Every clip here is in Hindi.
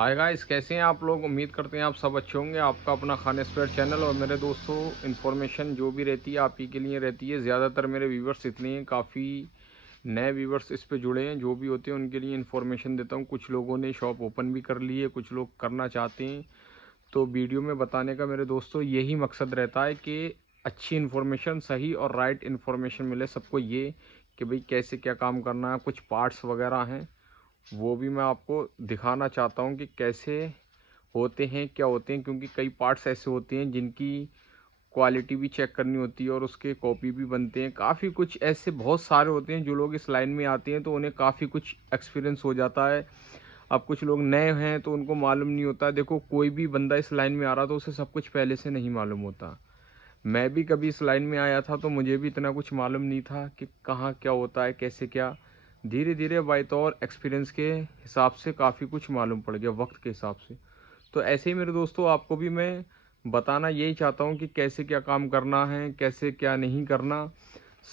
हाय गाइस, कैसे हैं आप लोग। उम्मीद करते हैं आप सब अच्छे होंगे। आपका अपना खान स्क्वायर चैनल। और मेरे दोस्तों, इन्फॉर्मेशन जो भी रहती है आप ही के लिए रहती है। ज़्यादातर मेरे व्यूवर्स इतने हैं, काफ़ी नए व्यूवर्स इस पे जुड़े हैं। जो भी होते हैं उनके लिए इन्फॉर्मेशन देता हूँ। कुछ लोगों ने शॉप ओपन भी कर ली है, कुछ लोग करना चाहते हैं। तो वीडियो में बताने का मेरे दोस्तों यही मकसद रहता है कि अच्छी इन्फॉर्मेशन, सही और राइट इन्फॉर्मेशन मिले सबको। ये कि भाई कैसे क्या काम करना है। कुछ पार्ट्स वगैरह हैं वो भी मैं आपको दिखाना चाहता हूँ कि कैसे होते हैं, क्या होते हैं। क्योंकि कई पार्ट्स ऐसे होते हैं जिनकी क्वालिटी भी चेक करनी होती है और उसके कॉपी भी बनते हैं। काफ़ी कुछ ऐसे बहुत सारे होते हैं जो लोग इस लाइन में आते हैं तो उन्हें काफ़ी कुछ एक्सपीरियंस हो जाता है। अब कुछ लोग नए हैं तो उनको मालूम नहीं होता। देखो, कोई भी बंदा इस लाइन में आ रहा तो उसे सब कुछ पहले से नहीं मालूम होता। मैं भी कभी इस लाइन में आया था तो मुझे भी इतना कुछ मालूम नहीं था कि कहाँ क्या होता है, कैसे क्या। धीरे धीरे बाई तौर एक्सपीरियंस के हिसाब से काफ़ी कुछ मालूम पड़ गया, वक्त के हिसाब से। तो ऐसे ही मेरे दोस्तों आपको भी मैं बताना यही चाहता हूँ कि कैसे क्या काम करना है, कैसे क्या नहीं करना,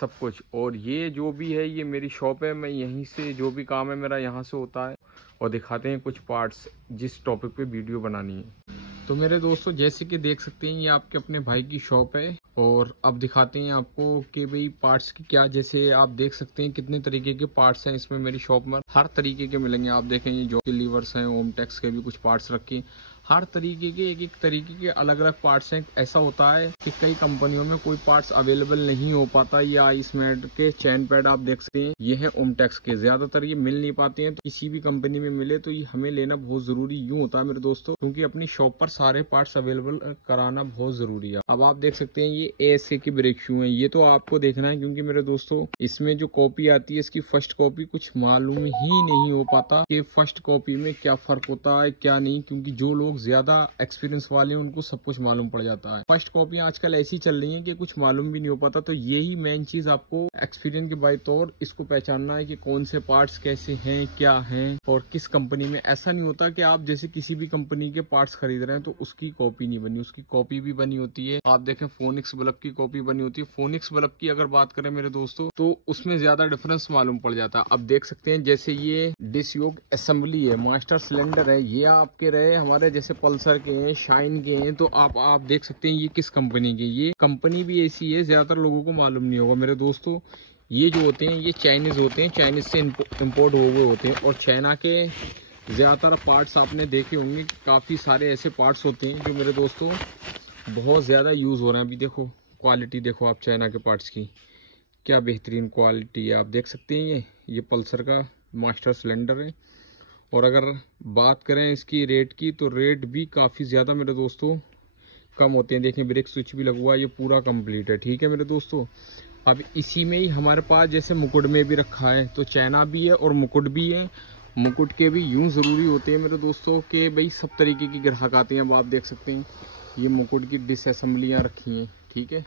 सब कुछ। और ये जो भी है ये मेरी शॉप है। मैं यहीं से जो भी काम है मेरा यहाँ से होता है। और दिखाते हैं कुछ पार्ट्स जिस टॉपिक पे वीडियो बनानी है। तो मेरे दोस्तों, जैसे कि देख सकते हैं ये आपके अपने भाई की शॉप है। और अब दिखाते हैं आपको कि भाई पार्ट्स की क्या। जैसे आप देख सकते हैं कितने तरीके के पार्ट्स हैं इसमें। मेरी शॉप में हर तरीके के मिलेंगे। आप देखें ये जो लीवर्स हैं, ओमटेक्स के भी कुछ पार्ट्स रखे। हर तरीके के एक एक तरीके के अलग अलग पार्ट्स हैं। ऐसा होता है कि कई कंपनियों में कोई पार्ट्स अवेलेबल नहीं हो पाता। ये आइसमेड के चैन पैड आप देख सकते हैं, ये है ओमटेक्स के। ज्यादातर ये मिल नहीं पाते हैं। तो किसी भी कंपनी में मिले तो ये हमें लेना बहुत जरूरी यूं होता है मेरे दोस्तों, क्योंकि अपनी शॉप पर सारे पार्ट्स अवेलेबल कराना बहुत जरूरी है। अब आप देख सकते हैं ये एएसए के ब्रेक शू हैं। ये तो आपको देखना है, क्योंकि मेरे दोस्तों इसमें जो कॉपी आती है इसकी फर्स्ट कॉपी कुछ मालूम ही नहीं हो पाता कि फर्स्ट कॉपी में क्या फर्क होता है क्या नहीं। क्योंकि जो लोग ज्यादा एक्सपीरियंस वाले हैं उनको सब कुछ मालूम पड़ जाता है। फर्स्ट कॉपी आजकल ऐसी चल रही है कि कुछ मालूम भी नहीं हो पाता। तो यही मेन चीज आपको एक्सपीरियंस के बाई तौर इसको पहचानना है कि कौन से पार्ट्स कैसे हैं, क्या हैं और किस कंपनी में। ऐसा नहीं होता कि आप जैसे किसी भी कंपनी के पार्ट्स खरीद रहे हैं तो उसकी कॉपी नहीं बनी, उसकी कॉपी भी बनी होती है। आप देखें फोनिक्स बल्ब की कॉपी बनी होती है। फोनिक्स बल्ब की अगर बात करें मेरे दोस्तों तो उसमें ज्यादा डिफरेंस मालूम पड़ जाता है। अब देख सकते हैं जैसे ये डिश योग असेंबली है, मास्टर सिलेंडर है। ये आपके रहे हमारे जैसे पल्सर के हैं, शाइन के हैं। तो आप देख सकते हैं ये किस कंपनी के। ये कंपनी भी ऐसी है, ज्यादातर लोगों को मालूम नहीं होगा मेरे दोस्तों। ये जो होते हैं ये चाइनीज होते हैं, चाइनीज से इम्पोर्ट हुए होते हैं। और चाइना के ज़्यादातर पार्ट्स आपने देखे होंगे, काफ़ी सारे ऐसे पार्ट्स होते हैं जो मेरे दोस्तों बहुत ज़्यादा यूज़ हो रहे हैं। अभी देखो क्वालिटी देखो आप चाइना के पार्ट्स की, क्या बेहतरीन क्वालिटी है। आप देख सकते हैं ये पल्सर का मास्टर सिलेंडर है। और अगर बात करें इसकी रेट की तो रेट भी काफ़ी ज़्यादा मेरे दोस्तों कम होते हैं। देखें ब्रेक स्विच भी लगा हुआ है, ये पूरा कंप्लीट है। ठीक है मेरे दोस्तों, अब इसी में ही हमारे पास जैसे मुकुट में भी रखा है, तो चाइना भी है और मुकुट भी है। मुकुट के भी यूं ज़रूरी होते हैं मेरे दोस्तों के भाई सब तरीके की ग्राहक आते हैं। अब आप देख सकते हैं ये मुकुट की डिसअसेंबलियाँ रखी हैं। ठीक है,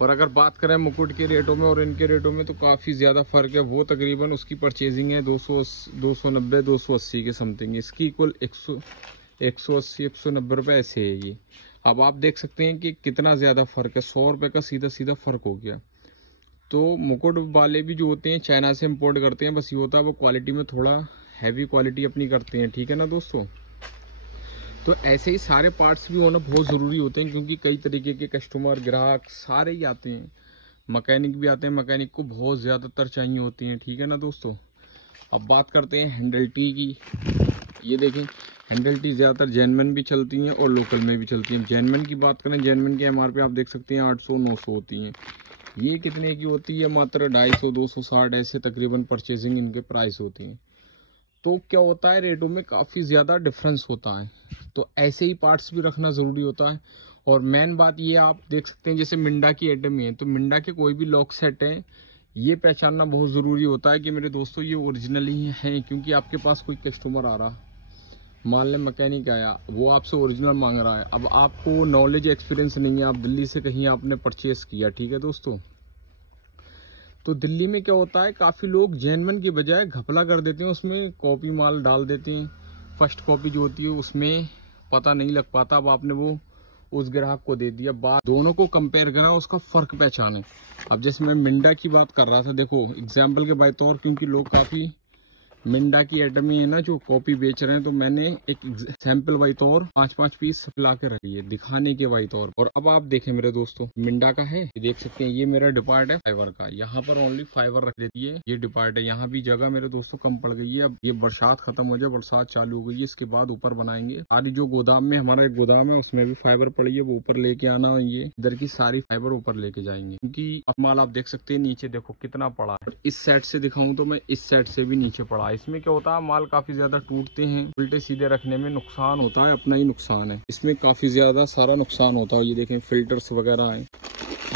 और अगर बात करें मुकुट के रेटों में और इनके रेटों में तो काफ़ी ज़्यादा फ़र्क है। वो तकरीबन उसकी परचेजिंग है 290 280 के समथिंग। इसकी कुल 180 190 रुपये ऐसे है ये। अब आप देख सकते हैं कि कितना ज़्यादा फ़र्क है, 100 रुपये का सीधा सीधा फ़र्क हो गया। तो मुकुट वाले भी जो होते हैं चाइना से इंपोर्ट करते हैं। बस ये होता है वो क्वालिटी में थोड़ा हैवी क्वालिटी अपनी करते हैं। ठीक है ना दोस्तों, तो ऐसे ही सारे पार्ट्स भी होना बहुत ज़रूरी होते हैं, क्योंकि कई तरीके के कस्टमर ग्राहक सारे ही आते हैं। मैकेनिक भी आते हैं, मैकेनिक को बहुत ज़्यादातर चाहिए होती हैं। ठीक है ना दोस्तों, अब बात करते हैं हैंडल टी की। ये देखें हैंडल टी ज़्यादातर जैनमन भी चलती हैं और लोकल में भी चलती हैं। जैनमन की बात करें, जैनमन की एमआरपी आप देख सकते हैं 800 900 होती हैं। ये कितने की होती है? मात्र 250 260 ऐसे तकरीबन परचेजिंग इनके प्राइस होती हैं। तो क्या होता है रेटों में काफ़ी ज़्यादा डिफरेंस होता है। तो ऐसे ही पार्ट्स भी रखना ज़रूरी होता है। और मेन बात ये आप देख सकते हैं जैसे मिंडा की आइटम है, तो मिंडा के कोई भी लॉक सेट हैं ये पहचानना बहुत ज़रूरी होता है कि मेरे दोस्तों ये ओरिजिनल ही हैं। क्योंकि आपके पास कोई कस्टमर आ रहा, मान लें मैकेनिक आया, वो आपसे ओरिजिनल मांग रहा है। अब आपको नॉलेज एक्सपीरियंस नहीं है, आप दिल्ली से कहीं आपने परचेस किया। ठीक है दोस्तों, तो दिल्ली में क्या होता है काफ़ी लोग जेन्युइन की बजाय घपला कर देते हैं, उसमें कॉपी माल डाल देते हैं। फर्स्ट कॉपी जो होती है उसमें पता नहीं लग पाता। अब आपने वो उस ग्राहक को दे दिया, बात दोनों को कंपेयर करा, उसका फ़र्क पहचाने। अब जैसे मैं मिंडा की बात कर रहा था, देखो एग्जाम्पल के बाई तौर, क्योंकि लोग काफ़ी मिंडा की आइटम है ना जो कॉपी बेच रहे हैं, तो मैंने एक सैंपल वाई तौर 5-5 पीस ला के रखी है दिखाने के वाई तौर। और अब आप देखें मेरे दोस्तों, मिंडा का है, देख सकते हैं ये मेरा डिपार्ट है फाइबर का। यहाँ पर ओनली फाइबर रख देती है, ये डिपार्ट है। यहाँ भी जगह मेरे दोस्तों कम पड़ गई है। अब ये बरसात खत्म हो जाए, बरसात चालू हो गई है, इसके बाद ऊपर बनाएंगे। सारी जो गोदाम में हमारा एक गोदाम है उसमें भी फाइबर पड़ी है, वो ऊपर लेके आना। ये इधर की सारी फाइबर ऊपर लेके जाएंगे, क्योंकि अब माल आप देख सकते हैं नीचे देखो कितना पड़ा है। इस साइड से दिखाऊं तो मैं इस साइड से भी नीचे पड़ा है। इसमें क्या होता है, माल काफी ज्यादा टूटते हैं, उल्टे सीधे रखने में नुकसान होता है, अपना ही नुकसान है। इसमें काफी ज्यादा सारा नुकसान होता है। ये देखें फिल्टर्स वगैरह है।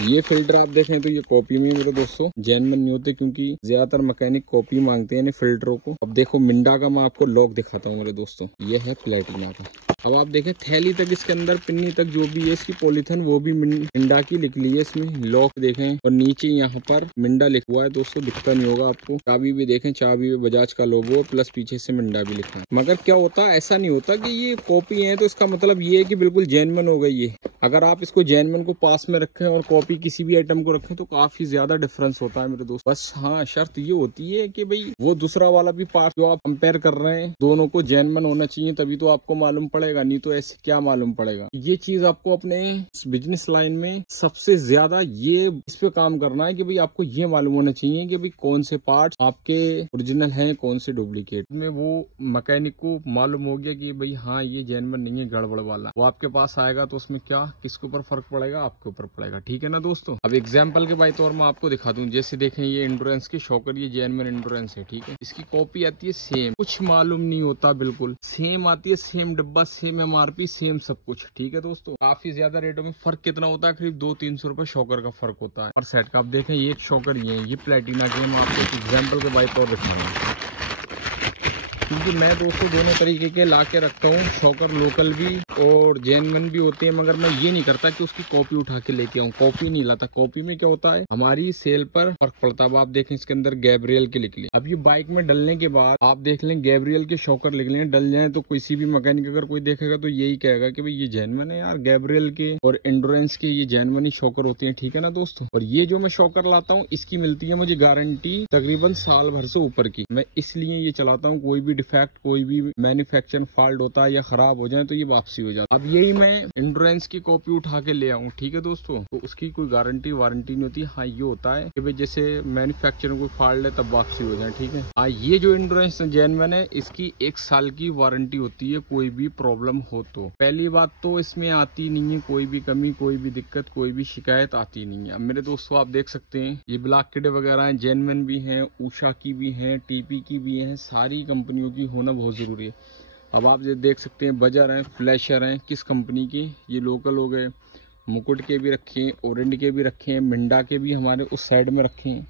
ये फिल्टर आप देखें तो ये कॉपी में मेरे दोस्तों जेन्युइन नहीं होते, क्योंकि ज्यादातर मैकेनिक कॉपी मांगते हैं फिल्टरों को। अब देखो मिंडा का मैं आपको लॉक दिखाता हूँ मेरे दोस्तों, ये है प्लेटिना का। अब आप देखें थैली तक, इसके अंदर पिन्नी तक जो भी है इसकी पॉलीथिन, वो भी मिंडा की लिख ली है। इसमें लॉक देखें और नीचे यहाँ पर मिंडा लिखा हुआ है दोस्तों, दिखता नहीं होगा आपको। चाबी भी देखें, चाबी में बजाज का लोगो प्लस पीछे से मिंडा भी लिखा है। मगर क्या होता है, ऐसा नहीं होता कि ये कॉपी है तो इसका मतलब ये है कि बिल्कुल जेन्युइन हो गई है। अगर आप इसको जेन्युइन को पास में रखें और कॉपी किसी भी आइटम को रखें तो काफी ज्यादा डिफरेंस होता है मेरे दोस्त। बस हाँ, शर्त ये होती है कि भाई वो दूसरा वाला भी पार्ट जो आप कंपेयर कर रहे हैं दोनों को जेन्युइन होना चाहिए, तभी तो आपको मालूम पड़ेगा, नहीं तो ऐसे क्या मालूम पड़ेगा। ये चीज आपको अपने बिजनेस लाइन में सबसे ज्यादा ये इस पे काम करना है कि भाई आपको ये मालूम होना चाहिए कि भाई कौन से पार्ट आपके ओरिजिनल हैं, कौन से डुप्लीकेट। में वो मैकेनिक को मालूम हो गया कि भाई हाँ ये जेन्युइन नहीं है, गड़बड़ वाला, वो आपके पास आएगा तो उसमें क्या किसके ऊपर फर्क पड़ेगा, आपके ऊपर पड़ेगा। ठीक है ना दोस्तों। अब एग्जाम्पल के भाई तौर में आपको दिखा दूं, जैसे देखें ये एंडोरेंस की शॉकर, ये जेन्युइन एंडोरेंस है, ठीक है। इसकी कॉपी आती है सेम, कुछ मालूम नहीं होता, बिल्कुल सेम आती है, सेम डिब्बा, सेम MRP, सेम सब कुछ। ठीक है दोस्तों। काफी ज्यादा रेटों में फर्क कितना होता है, करीब 200-300 रुपए शॉकर का फर्क होता है पर सेट का। आप देखें ये एक शॉकर ये प्लेटिना के, मैं आपको एग्जाम्पल के भाई तौर दिखाऊंगा, क्योंकि मैं दोस्तों दोनों तरीके के ला के रखता हूँ। शॉकर लोकल भी और जेन्युइन भी होते हैं, मगर मैं ये नहीं करता कि उसकी कॉपी उठा के लेके आऊँ। कॉपी नहीं लाता। कॉपी में क्या होता है, हमारी सेल पर फर्क पड़ता है। अब आप देखें इसके अंदर गैब्रियल के लिख लें। अब ये बाइक में डलने के बाद आप देख लें गैब्रियल के शॉकर लिख लें, डल जाए तो किसी भी मैकेनिक अगर कोई देखेगा तो यही कहेगा कि भाई ये जेन्युइन है यार, गैब्रियल के और एंडोरेंस के ये जेन्युइन ही शॉकर होते हैं। ठीक है ना दोस्तों। और ये जो मैं शॉकर लाता हूँ इसकी मिलती है मुझे गारंटी तकरीबन साल भर से ऊपर की। मैं इसलिए ये चलाता हूँ, कोई भी डिफेक्ट, कोई भी मैन्युफैक्चरिंग फॉल्ट होता है या खराब हो जाए तो ये वापसी हो जाती है। अब यही मैं एंडोरेंस की कॉपी उठा के ले आऊँ, ठीक है दोस्तों, तो उसकी कोई गारंटी वारंटी नहीं होती। हाँ ये होता है कि भाई जैसे मैन्युफैक्चरिंग कोई फॉल्ट है तब वापसी हो जाए। ठीक है। हाँ ये जो एंडोरेंस जेन्युइन है इसकी 1 साल की वारंटी होती है, कोई भी प्रॉब्लम हो तो। पहली बात तो इसमें आती नहीं है कोई भी कमी, कोई भी दिक्कत, कोई भी शिकायत आती नहीं है। अब मेरे दोस्तों आप देख सकते हैं ये ब्लैक किड वगैरह है, जेन्युइन भी है, उषा की भी है, TP की भी है, सारी कंपनियों की होना बहुत जरूरी है। अब आप ये देख सकते हैं बजर हैं, फ्लैशर हैं, किस कंपनी की, ये लोकल हो गए, मुकुट के भी रखे हैं, ओरेंज के भी रखे हैं, मिंडा के भी हमारे उस साइड में रखे हैं।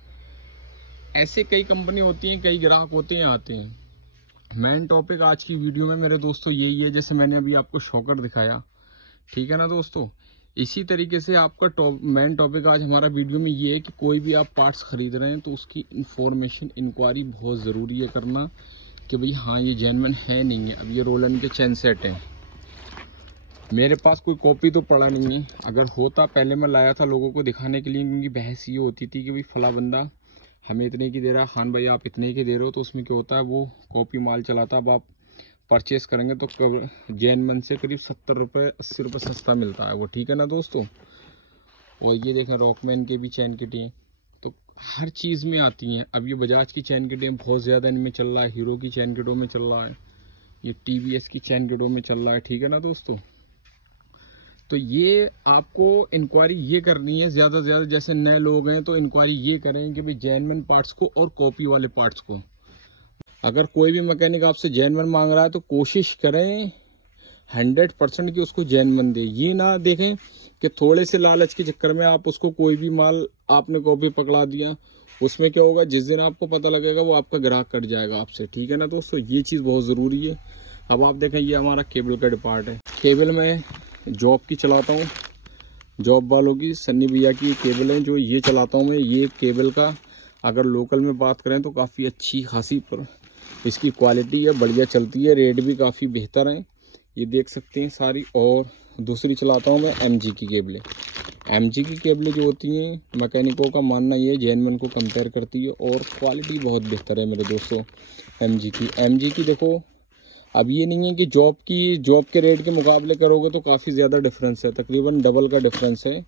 ऐसे कई कंपनी होती हैं, कई ग्राहक होते हैं आते हैं। मेन टॉपिक आज की वीडियो में मेरे दोस्तों यही है, जैसे मैंने अभी आपको शॉकर दिखाया, ठीक है ना दोस्तों। इसी तरीके से आपका मेन टॉपिक आज हमारा वीडियो में ये है कि कोई भी आप पार्ट्स खरीद रहे हैं तो उसकी इंफॉर्मेशन इंक्वायरी बहुत ज़रूरी है करना कि भाई हाँ ये जेन्युइन है नहीं है। अब ये रोलन के चैन सेट हैं, मेरे पास कोई कॉपी तो पड़ा नहीं है। अगर होता पहले मैं लाया था लोगों को दिखाने के लिए, क्योंकि बहस ये होती थी कि भाई फला बंदा हमें इतने की दे रहा है, खान भाई आप इतने की दे रहे हो, तो उसमें क्या होता है वो कॉपी माल चलाता। अब आप परचेस करेंगे तो जेन्युइन से करीब 70 रुपये 80 रुपये सस्ता मिलता है वो। ठीक है ना दोस्तों। और ये देखें रॉकमैन के भी चैन किटें तो हर चीज़ में आती हैं। अब ये बजाज की चैन किटें बहुत ज़्यादा इनमें चल रहा है, हीरो की चैन किटों में चल रहा है, ये TVS की चैन किटों में चल रहा है। ठीक है ना दोस्तों। तो ये आपको इंक्वायरी ये करनी है ज़्यादा से ज़्यादा, जैसे नए लोग हैं तो इंक्वायरी ये करें कि भाई जेन्युइन पार्ट्स को और कॉपी वाले पार्ट्स को। अगर कोई भी मैकेनिक आपसे जेन्युइन मांग रहा है तो कोशिश करें 100% कि उसको जेन्युइन दे। ये ना देखें कि थोड़े से लालच के चक्कर में आप उसको कोई भी माल आपने कॉपी पकड़ा दिया, उसमें क्या होगा जिस दिन आपको पता लगेगा वो आपका ग्राहक कट जाएगा आपसे। ठीक है ना दोस्तों। ये चीज़ बहुत ज़रूरी है। अब आप देखें ये हमारा केबल का डिपार्ट है। केबल में जॉब की चलाता हूँ, जॉब वालों की, सन्नी भैया की केबल है जो ये चलाता हूँ मैं। ये केबल का अगर लोकल में बात करें तो काफ़ी अच्छी खासी पर इसकी क्वालिटी है, बढ़िया चलती है, रेट भी काफ़ी बेहतर है, ये देख सकते हैं सारी। और दूसरी चलाता हूँ मैं MG की केबलें। MG की केबलें जो होती हैं मैकेनिकों का मानना ये जेन्युइन को कंपेयर करती है और क्वालिटी बहुत बेहतर है मेरे दोस्तों MG की देखो। अब ये नहीं है कि जॉब के रेट के मुकाबले करोगे तो काफ़ी ज़्यादा डिफरेंस है, तकरीबन डबल का डिफरेंस है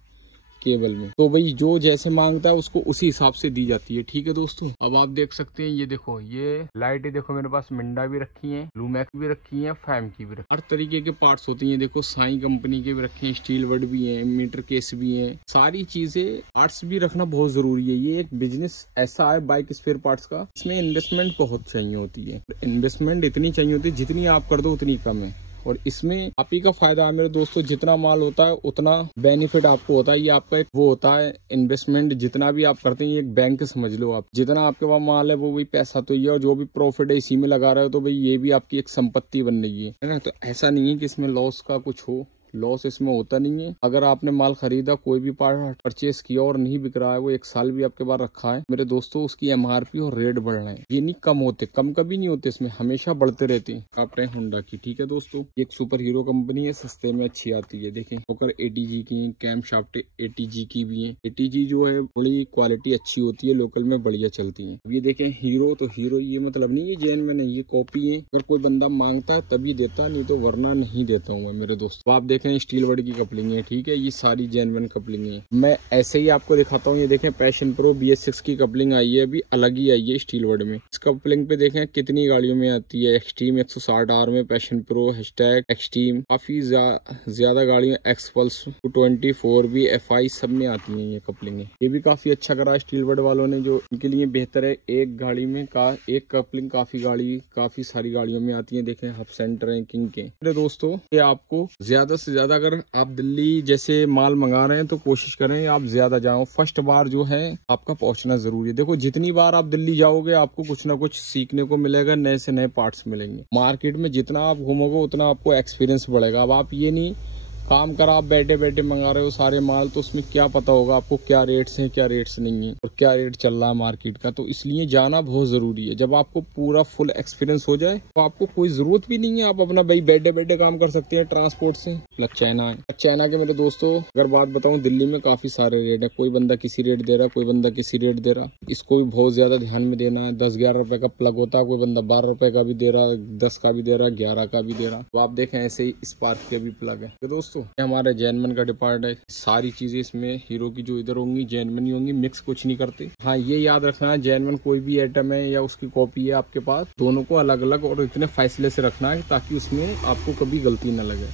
केबल में। तो भाई जो जैसे मांगता है उसको उसी हिसाब से दी जाती है। ठीक है दोस्तों, अब आप देख सकते हैं ये देखो, ये लाइटें देखो मेरे पास मिंडा भी रखी है, लूमैक्स भी रखी है, फैम की भी रखी, हर तरीके के पार्ट्स होती हैं। देखो साई कंपनी के भी रखे हैं, स्टील वर्ड भी है, मीटर केस भी है, सारी चीजें पार्ट्स भी रखना बहुत जरूरी है। ये एक बिजनेस ऐसा है बाइक स्पेयर पार्ट्स का, इसमें इन्वेस्टमेंट बहुत चाहिए होती है। इन्वेस्टमेंट इतनी चाहिए होती है जितनी आप कर दो उतनी कम है, और इसमें आप ही का फायदा है मेरे दोस्तों। जितना माल होता है उतना बेनिफिट आपको होता है। ये आपका एक वो होता है इन्वेस्टमेंट, जितना भी आप करते हैं ये एक बैंक समझ लो आप। जितना आपके पास माल है वो वही पैसा तो ये, और जो भी प्रॉफिट है इसी में लगा रहे हो तो भाई ये भी आपकी एक संपत्ति बन रही है ना। तो ऐसा नहीं है कि इसमें लॉस का कुछ हो, लॉस इसमें होता नहीं है। अगर आपने माल खरीदा, कोई भी पार्ट परचेस किया और नहीं बिक रहा है, वो 1 साल भी आपके पास रखा है मेरे दोस्तों, उसकी MRP और रेट बढ़ रहे हैं। ये नहीं कम होते, कम कभी नहीं होते, इसमें हमेशा बढ़ते रहते हैं। आप रहे होंडा की, ठीक है दोस्तों, एक सुपर हीरो कंपनी है, सस्ते में अच्छी आती है। देखें होकर ATG की, कैम शाफ्ट ATG की भी है। ATG जो है बड़ी क्वालिटी अच्छी होती है, लोकल में बढ़िया चलती है। ये देखें हीरो, तो हीरो ये मतलब नहीं ये जेन्युइन है, ये कॉपी है। अगर कोई बंदा मांगता है तभी देता, नहीं तो वरना नहीं देता हूँ मैं मेरे दोस्तों। आप देखें स्टील वर्ड की कपलिंग है, ठीक है, ये सारी जेन्युइन कपलिंग है। मैं ऐसे ही आपको दिखाता हूँ। ये देखें पैशन प्रो BS6 की कपलिंग आई है, अभी अलग ही आई है स्टील वर्ड में। इस कपलिंग पे देखें कितनी गाड़ियों में आती है। एक्सट्रीम 160R में पैशन प्रो, एक्सट्रीम, काफी ज्यादा गाड़ियों, एक्सपल्स 224B FI सब में आती है ये कपलिंग। ये भी काफी अच्छा करा स्टील वर्ड वालों ने, जो इनके लिए बेहतर है। एक गाड़ी में एक कपलिंग काफी सारी गाड़ियों में आती है। देखें हब सेंटर है किंग के। मेरे दोस्तों ये आपको ज्यादा से ज्यादा, अगर आप दिल्ली जैसे माल मंगा रहे हैं तो कोशिश करें आप ज्यादा जाओ। फर्स्ट बार जो है आपका पहुंचना जरूरी है। देखो जितनी बार आप दिल्ली जाओगे आपको कुछ ना कुछ सीखने को मिलेगा, नए से नए पार्ट्स मिलेंगे। मार्केट में जितना आप घूमोगे उतना आपको एक्सपीरियंस बढ़ेगा। अब आप ये नहीं काम कर आप बैठे बैठे मंगा रहे हो सारे माल, तो उसमें क्या पता होगा आपको क्या रेट्स हैं क्या रेट्स नहीं है और क्या रेट चल रहा है मार्केट का। तो इसलिए जाना बहुत जरूरी है। जब आपको पूरा फुल एक्सपीरियंस हो जाए तो आपको कोई जरूरत भी नहीं है, आप अपना भाई बैठे बैठे काम कर सकते हैं ट्रांसपोर्ट से। प्लस चाइना है, चाइना के मेरे दोस्तों अगर बात बताऊं, दिल्ली में काफी सारे रेट है। कोई बंदा किसी रेट दे रहा, कोई बंदा किसी रेट दे रहा। इसको भी बहुत ज्यादा ध्यान में देना है। 10-11 रुपए का प्लग होता है, कोई बंदा 12 रुपए का भी दे रहा, 10 का भी दे रहा, 11 का भी दे रहा। तो आप देखें ऐसे ही स्पार्क के भी प्लग है। तो दोस्तों ये हमारे जेन्युइन का डिपार्ट है। सारी चीजें इसमें हीरो की जो इधर होंगी जेन्युइन ही होंगी, मिक्स कुछ नहीं करते। हाँ ये याद रखना है, जेन्युइन कोई भी आइटम है या उसकी कॉपी है आपके पास, दोनों को अलग अलग और इतने फैसले से रखना है ताकि उसमें आपको कभी गलती न लगे।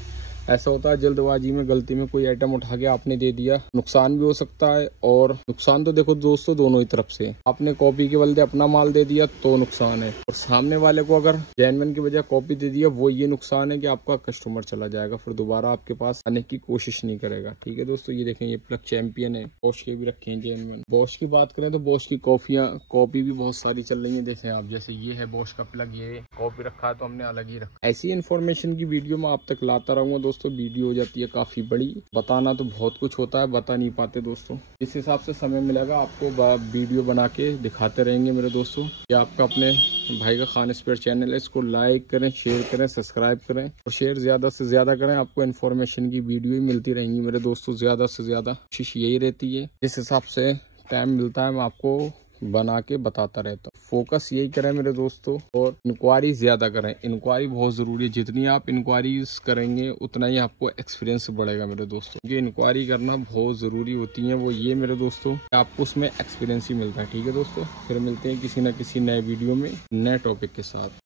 ऐसा होता है जल्दबाजी में गलती में कोई आइटम उठा के आपने दे दिया, नुकसान भी हो सकता है। और नुकसान तो देखो दोस्तों दोनों ही तरफ से, आपने कॉपी के बदले अपना माल दे दिया तो नुकसान है, और सामने वाले को अगर जेन्युइन की वजह कॉपी दे दिया वो ये नुकसान है कि आपका कस्टमर चला जाएगा, फिर दोबारा आपके पास आने की कोशिश नहीं करेगा। ठीक है दोस्तों, ये देखें ये प्लग चैंपियन है, बॉश के भी रखे हैं जेन्युइन। बॉश की बात करें तो बॉश की कॉपी भी बहुत सारी चल रही है। देखें आप, जैसे ये है बॉश का प्लग, ये कॉपी रखा है तो हमने अलग ही रखा। ऐसी इन्फॉर्मेशन की वीडियो मैं आप तक लाता रहूंगा दोस्तों। वीडियो हो जाती है काफी बड़ी, बताना तो बहुत कुछ होता है, बता नहीं पाते दोस्तों। इस हिसाब से समय मिलेगा आपको वीडियो बना के दिखाते रहेंगे मेरे दोस्तों। ये आपका अपने भाई का खान स्पेयर चैनल है, इसको लाइक करें, शेयर करें, सब्सक्राइब करें और शेयर ज्यादा से ज्यादा करें। आपको इन्फॉर्मेशन की वीडियो ही मिलती रहेंगी मेरे दोस्तों। ज्यादा से ज्यादा कोशिश यही रहती है, इस हिसाब से टाइम मिलता है मैं आपको बना के बताता रहता हूँ। फोकस यही करें मेरे दोस्तों, और इंक्वायरी ज्यादा करें। इंक्वायरी बहुत जरूरी है, जितनी आप इंक्वायरीज करेंगे उतना ही आपको एक्सपीरियंस बढ़ेगा मेरे दोस्तों। ये इंक्वायरी करना बहुत जरूरी होती है, वो ये मेरे दोस्तों आपको उसमें एक्सपीरियंस ही मिलता है। ठीक है दोस्तों, फिर मिलते हैं किसी न किसी नए वीडियो में नए टॉपिक के साथ।